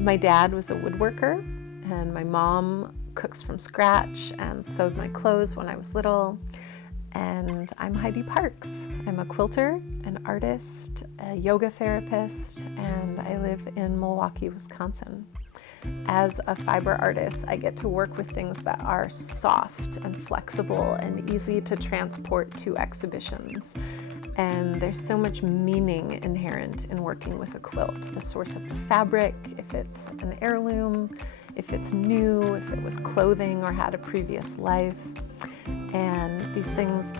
My dad was a woodworker, and my mom cooks from scratch and sewed my clothes when I was little. And I'm Heidi Parks. I'm a quilter, an artist, a yoga therapist, and I live in Milwaukee, Wisconsin. As a fiber artist, I get to work with things that are soft and flexible and easy to transport to exhibitions. And there's so much meaning inherent in working with a quilt. The source of the fabric, if it's an heirloom, if it's new, if it was clothing or had a previous life. And these things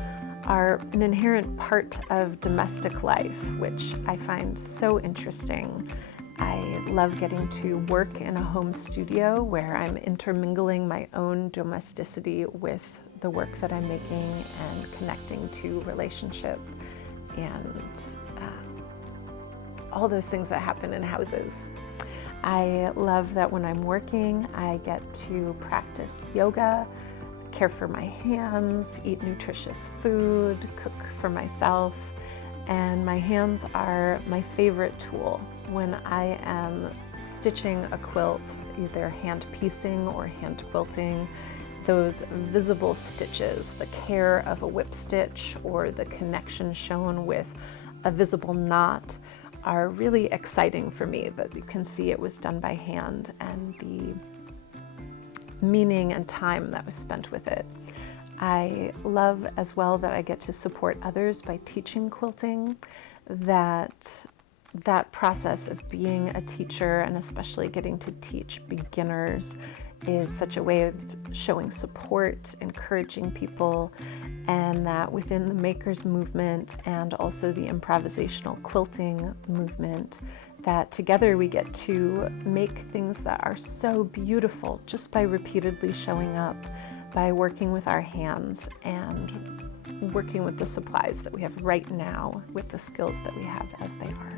are an inherent part of domestic life, which I find so interesting. I love getting to work in a home studio where I'm intermingling my own domesticity with the work that I'm making and connecting to relationship and all those things that happen in houses. I love that when I'm working, I get to practice yoga, care for my hands, eat nutritious food, cook for myself, and my hands are my favorite tool when I am stitching a quilt, either hand piecing or hand quilting. Those visible stitches, the care of a whip stitch or the connection shown with a visible knot are really exciting for me, that you can see it was done by hand and the meaning and time that was spent with it. I love as well that I get to support others by teaching quilting, that process of being a teacher and especially getting to teach beginners is such a way of showing support, encouraging people, and that within the makers movement and also the improvisational quilting movement, that together we get to make things that are so beautiful just by repeatedly showing up, by working with our hands and working with the supplies that we have right now with the skills that we have as they are.